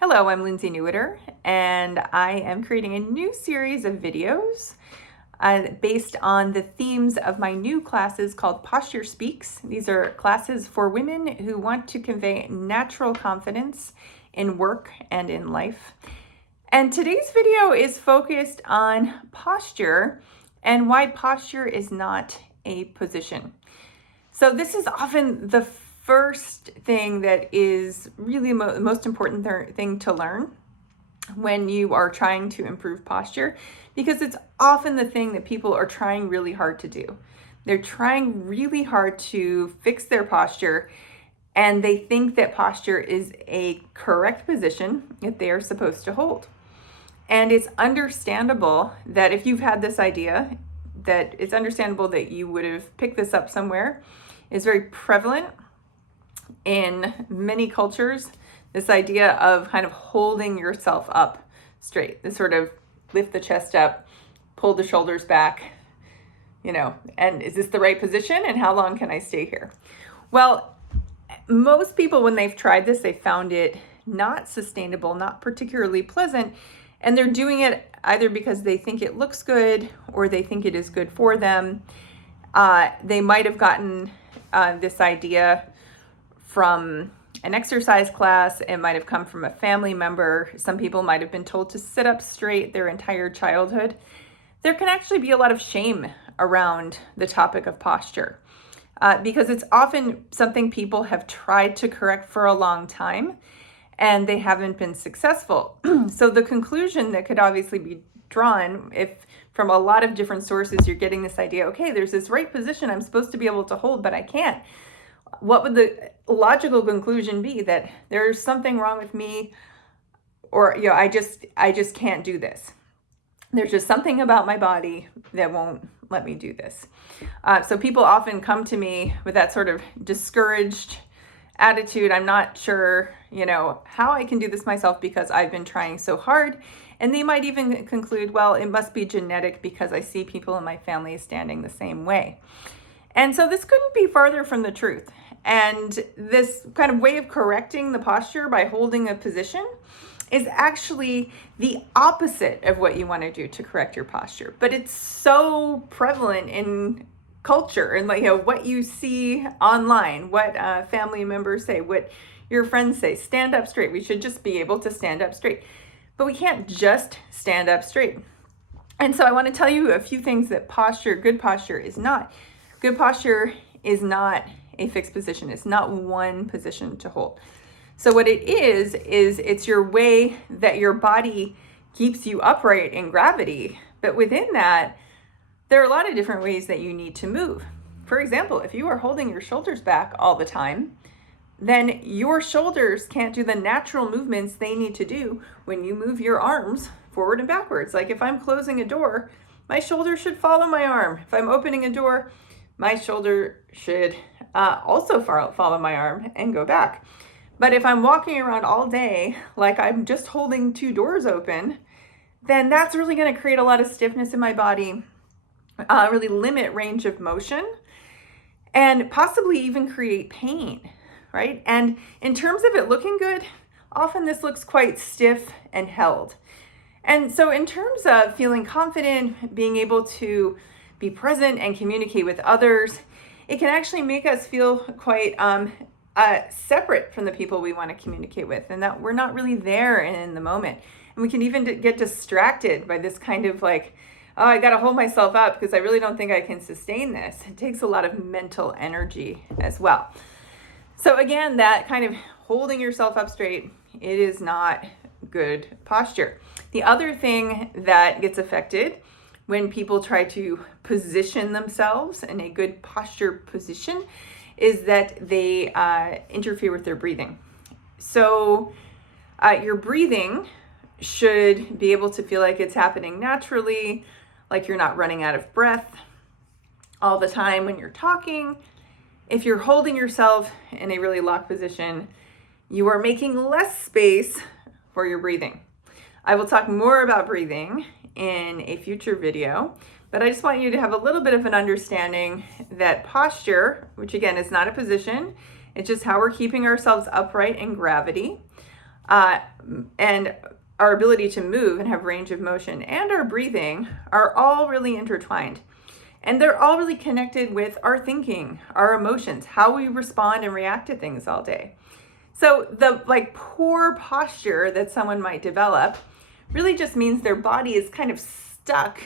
Hello, I'm Lindsay Newitter, and I am creating a new series of videos based on the themes of my new classes called Posture Speaks. These are classes for women who want to convey natural confidence in work and in life. And today's video is focused on posture and why posture is not a position. So this is often the first thing that is really the most important thing to learn when you are trying to improve posture, because it's often the thing that people are trying really hard to do. They're trying really hard to fix their posture, and they think that posture is a correct position that they are supposed to hold. And it's understandable that if you've had this idea, that it's understandable that you would have picked this up somewhere. It's very prevalent in many cultures, this idea of kind of holding yourself up straight, this sort of lift the chest up, pull the shoulders back, and is this the right position and how long can I stay here? Well, most people, when they've tried this, they found it not sustainable, not particularly pleasant, and they're doing it either because they think it looks good or they think it is good for them. They might have gotten this idea from an exercise class. It might have come from a family member. Some people might have been told to sit up straight their entire childhood. There can actually be a lot of shame around the topic of posture because it's often something people have tried to correct for a long time and they haven't been successful. So the conclusion that could obviously be drawn, if from a lot of different sources you're getting this idea, okay, there's this right position I'm supposed to be able to hold, but I can't. What would the logical conclusion be? That there's something wrong with me, or I just can't do this. There's just something about my body that won't let me do this. So people often come to me with that sort of discouraged attitude. I'm not sure, how I can do this myself because I've been trying so hard. And they might even conclude, well, it must be genetic because I see people in my family standing the same way. And so this couldn't be farther from the truth. And this kind of way of correcting the posture by holding a position is actually the opposite of what you want to do to correct your posture. But it's so prevalent in culture and what you see online, what family members say, what your friends say. Stand up straight. We should just be able to stand up straight. But we can't just stand up straight. And so I want to tell you a few things that good posture is not. Good posture is not a fixed position. It's not one position to hold. So what it is it's your way that your body keeps you upright in gravity. But within that, there are a lot of different ways that you need to move. For example, if you are holding your shoulders back all the time, then your shoulders can't do the natural movements they need to do when you move your arms forward and backwards. Like if I'm closing a door, my shoulder should follow my arm. If I'm opening a door, my shoulder should also follow my arm and go back. But if I'm walking around all day like I'm just holding two doors open, then that's really going to create a lot of stiffness in my body, really limit range of motion, and possibly even create pain, right? And in terms of it looking good, often this looks quite stiff and held. And so in terms of feeling confident, being able to be present and communicate with others, it can actually make us feel quite separate from the people we want to communicate with, and that we're not really there in the moment. And we can even get distracted by this kind of oh, I got to hold myself up because I really don't think I can sustain this. It takes a lot of mental energy as well. So again, that kind of holding yourself up straight, it is not good posture. The other thing that gets affected when people try to position themselves in a good posture position is that they interfere with their breathing. So your breathing should be able to feel like it's happening naturally, like you're not running out of breath all the time when you're talking. If you're holding yourself in a really locked position, you are making less space for your breathing. I will talk more about breathing in a future video, but I just want you to have a little bit of an understanding that posture, which again is not a position, it's just how we're keeping ourselves upright in gravity. and our ability to move and have range of motion and our breathing are all really intertwined. And they're all really connected with our thinking, our emotions, how we respond and react to things all day. So the poor posture that someone might develop really just means their body is kind of stuck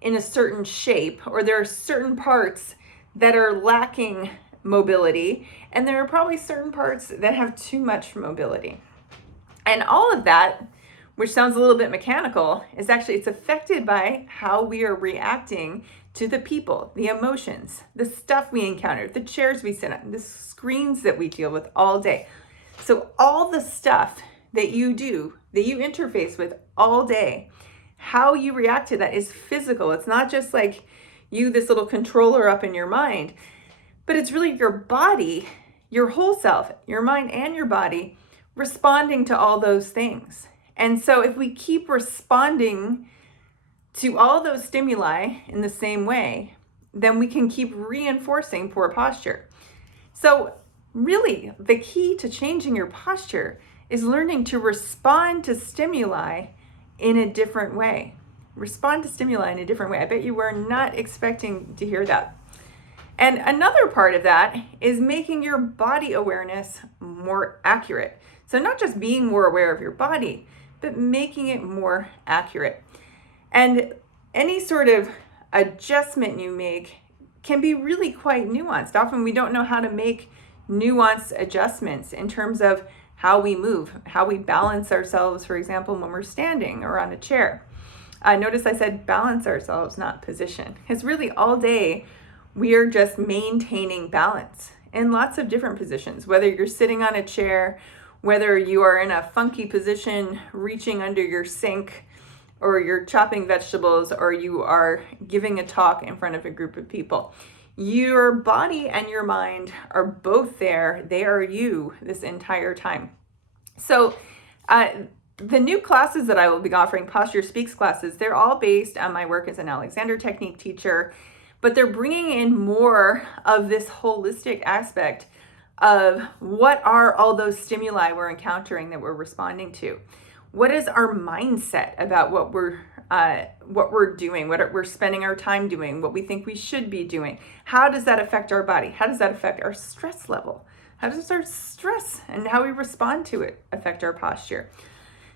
in a certain shape, or there are certain parts that are lacking mobility, and there are probably certain parts that have too much mobility. And all of that, which sounds a little bit mechanical, is actually, it's affected by how we are reacting to the people, the emotions, the stuff we encounter, the chairs we sit on, the screens that we deal with all day. So all the stuff that you do, that you interface with all day, how you react to that is physical. It's not just like you, this little controller up in your mind, but it's really your body, your whole self, your mind and your body responding to all those things. And so if we keep responding to all those stimuli in the same way, then we can keep reinforcing poor posture. So really, the key to changing your posture is learning to respond to stimuli in a different way. Respond to stimuli in a different way. I bet you were not expecting to hear that. And another part of that is making your body awareness more accurate. So not just being more aware of your body, but making it more accurate. And any sort of adjustment you make can be really quite nuanced. Often we don't know how to make nuanced adjustments in terms of how we move, how we balance ourselves, for example, when we're standing or on a chair. Notice I said balance ourselves, not position. It's really all day we are just maintaining balance in lots of different positions, whether you're sitting on a chair, whether you are in a funky position, reaching under your sink, or you're chopping vegetables, or you are giving a talk in front of a group of people. Your body and your mind are both there. They are you this entire time. So the new classes that I will be offering, Posture Speaks classes, they're all based on my work as an Alexander Technique teacher, but they're bringing in more of this holistic aspect of what are all those stimuli we're encountering that we're responding to. What is our mindset about what we're doing, what we're spending our time doing, what we think we should be doing? How does that affect our body? How does that affect our stress level? How does our stress and how we respond to it affect our posture?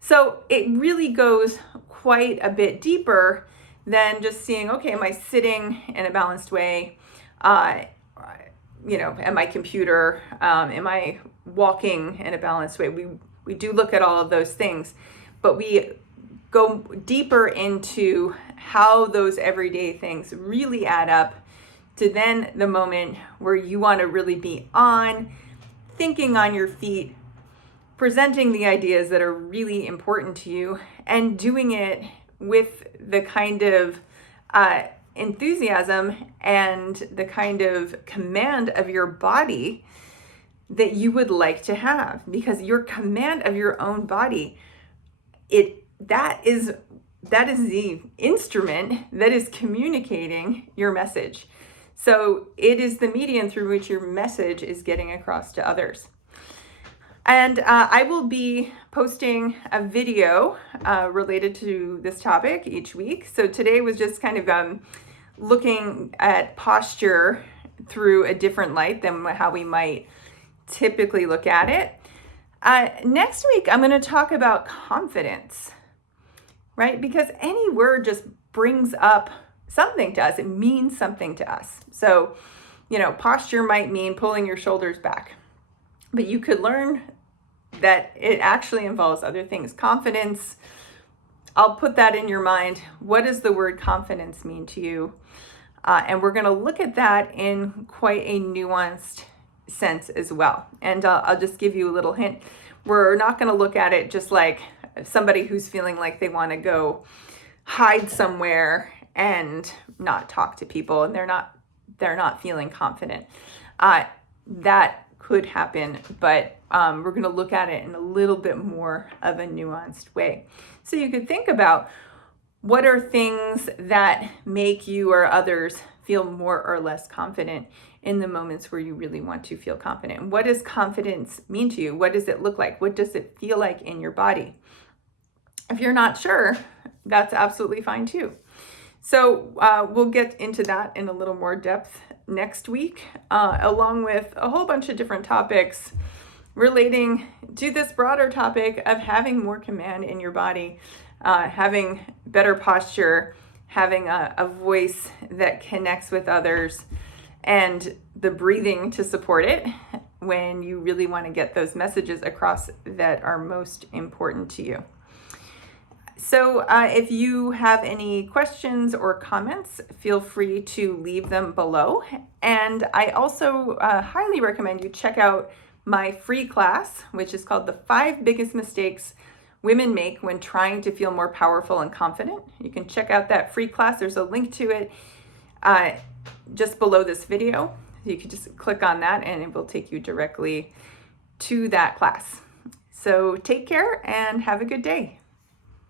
So it really goes quite a bit deeper than just seeing, okay, am I sitting in a balanced way? At my computer? Am I walking in a balanced way? We do look at all of those things, but we go deeper into how those everyday things really add up to then the moment where you want to really be on, thinking on your feet, presenting the ideas that are really important to you, and doing it with the kind of enthusiasm and the kind of command of your body that you would like to have, because your command of your own body, that is the instrument that is communicating your message. So it is the medium through which your message is getting across to others. And I will be posting a video related to this topic each week. So today was just kind of looking at posture through a different light than how we might typically look at it. Next week, I'm going to talk about confidence, right? Because any word just brings up something to us. It means something to us. So, posture might mean pulling your shoulders back, but you could learn that it actually involves other things. Confidence, I'll put that in your mind. What does the word confidence mean to you? And we're going to look at that in quite a nuanced sense as well. And I'll just give you a little hint. We're not going to look at it just like somebody who's feeling like they want to go hide somewhere and not talk to people, and they're not feeling confident. That could happen, but we're going to look at it in a little bit more of a nuanced way. So you could think about, what are things that make you or others feel more or less confident in the moments where you really want to feel confident. What does confidence mean to you? What does it look like? What does it feel like in your body? If you're not sure, that's absolutely fine too. So we'll get into that in a little more depth next week, along with a whole bunch of different topics relating to this broader topic of having more command in your body, having better posture, having a voice that connects with others, and the breathing to support it when you really want to get those messages across that are most important to you. So if you have any questions or comments, feel free to leave them below. And I also highly recommend you check out my free class, which is called The 5 Biggest Mistakes Women Make When Trying to Feel More Powerful and Confident. You can check out that free class. There's a link to it just below this video. You can just click on that and it will take you directly to that class. So take care and have a good day.